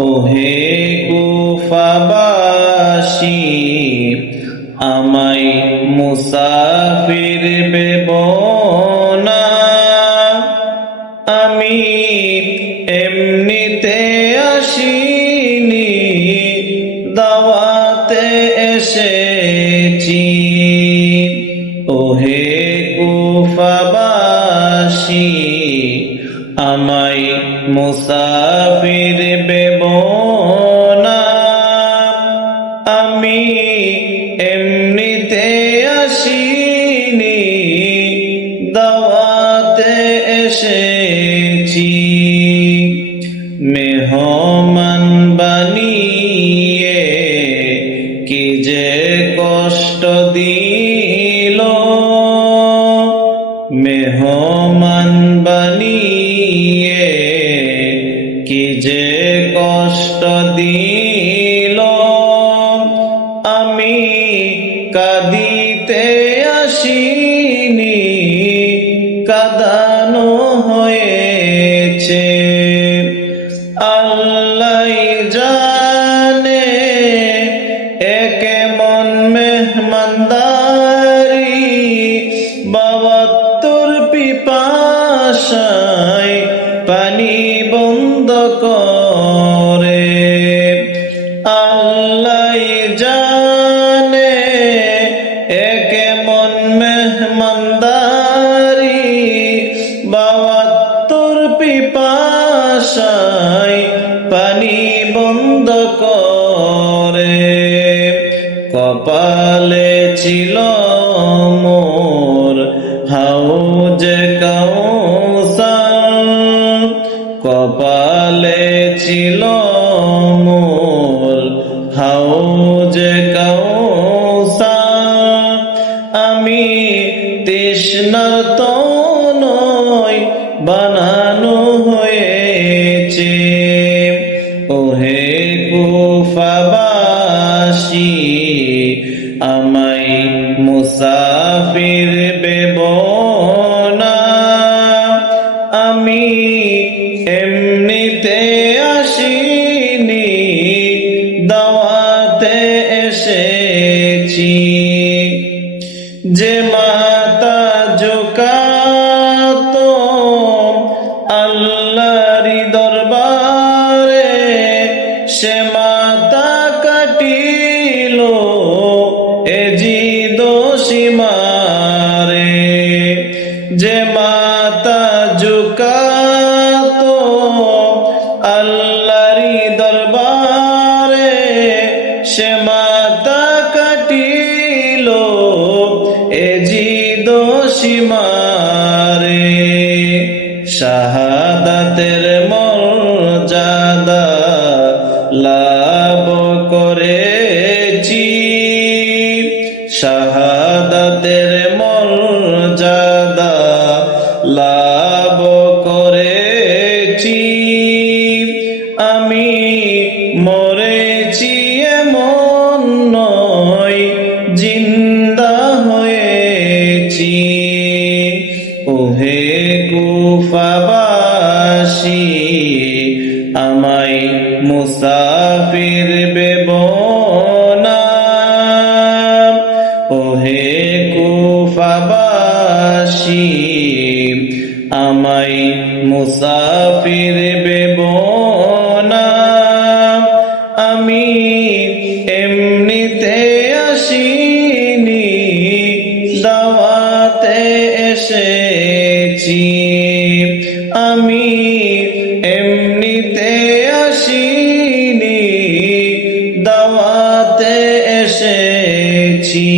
ওহে কুফাবাসী, আমায় মুসাফির ভেবো না। আমি এমনিতে আসিনি, দাওয়াতে এসেছি। ওহে কুফাবাসী, আমায় মুসাফির ভেবো না। আমি এমনিতে আসিনি, দাওয়াতে এসেছি। মেহমান বানিয়ে কি যে কষ্ট দিল, মেহমান বানিয়ে কি যে কষ্ট দিল। আমি কাঁদিতে আসিনি, কাঁদানো হয়েছে। আল্লাহ জানে এ কেমন মেহমানদারি, ৭২ পিপাসায় পানি বন্ধ করে। আল্লাহ জানে এ কেমন মেহমানদারি, ৭২ পিপাসায় পানি বন্ধ করে। কপালে ছিল মোর হাউজে কাউসার, কপালে ছিল মোর হাউজে কাউসার। আমি তৃষ্ণার্ত নই, বানানো হয়েছে। ওহে কুফাবাসী, আমায় মুসাফির ভেবো না। আমি এমনিতে আসিনি, দাওয়াতে এসেছি। যে মাথা ঝুঁকাতো আল্লাহর দরবারে, সে মাথা কাটিল এ জিদ সীমারে। যে মাথা ঝুঁকাতো আল্লাহর দরবারে, সে মাথা কাটিল এ জিদ সীমারে। শাহাদাতের মর্যাদা লাভ করেছি, শাহাদাতের মর্যাদা লাভ করেছি। আমি মরেছি এমন নয়, জিন্দা হয়েছি। ওহে কুফাবাসী, আমায় মুসাফির ভেবো না। ওহে কুফাবাসী, আমায় মুসাফির ভেবো না। আমি এমনিতে আসিনি, দাওয়াতে এসেছি। আমি এমনিতে আসিনি, দাওয়াতে এসেছি।